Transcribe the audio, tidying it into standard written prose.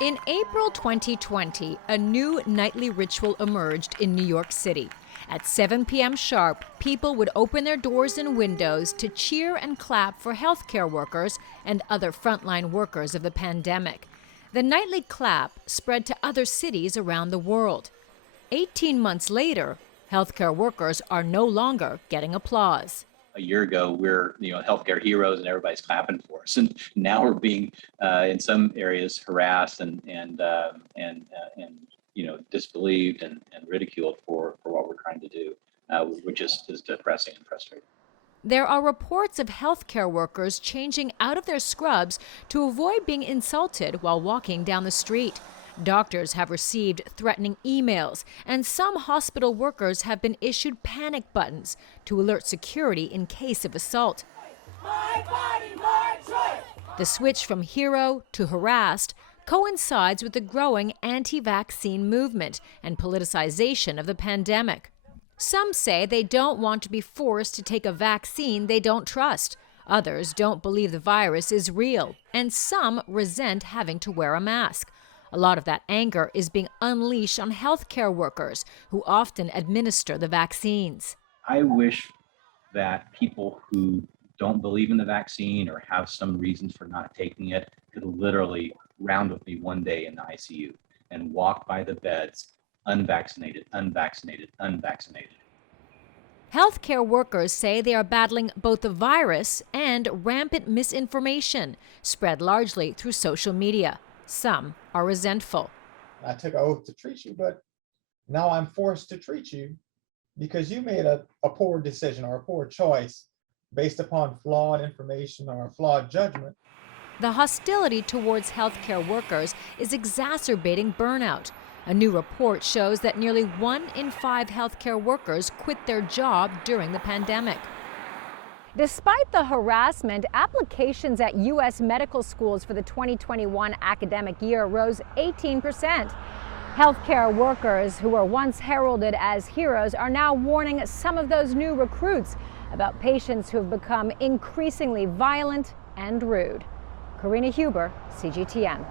In April 2020, a new nightly ritual emerged in New York City. At 7 p.m. sharp, people would open their doors and windows to cheer and clap for healthcare workers and other frontline workers of the pandemic. The nightly clap spread to other cities around the world. 18 months later, healthcare workers are no longer getting applause. A year ago, we're healthcare heroes and everybody's clapping for us, and now we're being in some areas harassed and disbelieved and ridiculed for what we're trying to do, which is depressing and frustrating. There are reports of healthcare workers changing out of their scrubs to avoid being insulted while walking down the street. Doctors have received threatening emails, and some hospital workers have been issued panic buttons to alert security in case of assault. My body, my choice. The switch from hero to harassed coincides with the growing anti-vaccine movement and politicization of the pandemic. Some say they don't want to be forced to take a vaccine they don't trust. Others don't believe the virus is real, and some resent having to wear a mask. A lot of that anger is being unleashed on healthcare workers who often administer the vaccines. I wish that people who don't believe in the vaccine or have some reasons for not taking it could literally round with me one day in the ICU and walk by the beds unvaccinated, unvaccinated, unvaccinated. Healthcare workers say they are battling both the virus and rampant misinformation, spread largely through social media. Some are resentful. I took an oath to treat you, but now I'm forced to treat you because you made a poor decision or a poor choice based upon flawed information or a flawed judgment. The hostility towards healthcare workers is exacerbating burnout. A new report shows that nearly 1 in 5 healthcare workers quit their job during the pandemic. Despite the harassment, applications at U.S. medical schools for the 2021 academic year rose 18%. Healthcare workers who were once heralded as heroes are now warning some of those new recruits about patients who have become increasingly violent and rude. Karina Huber, CGTN.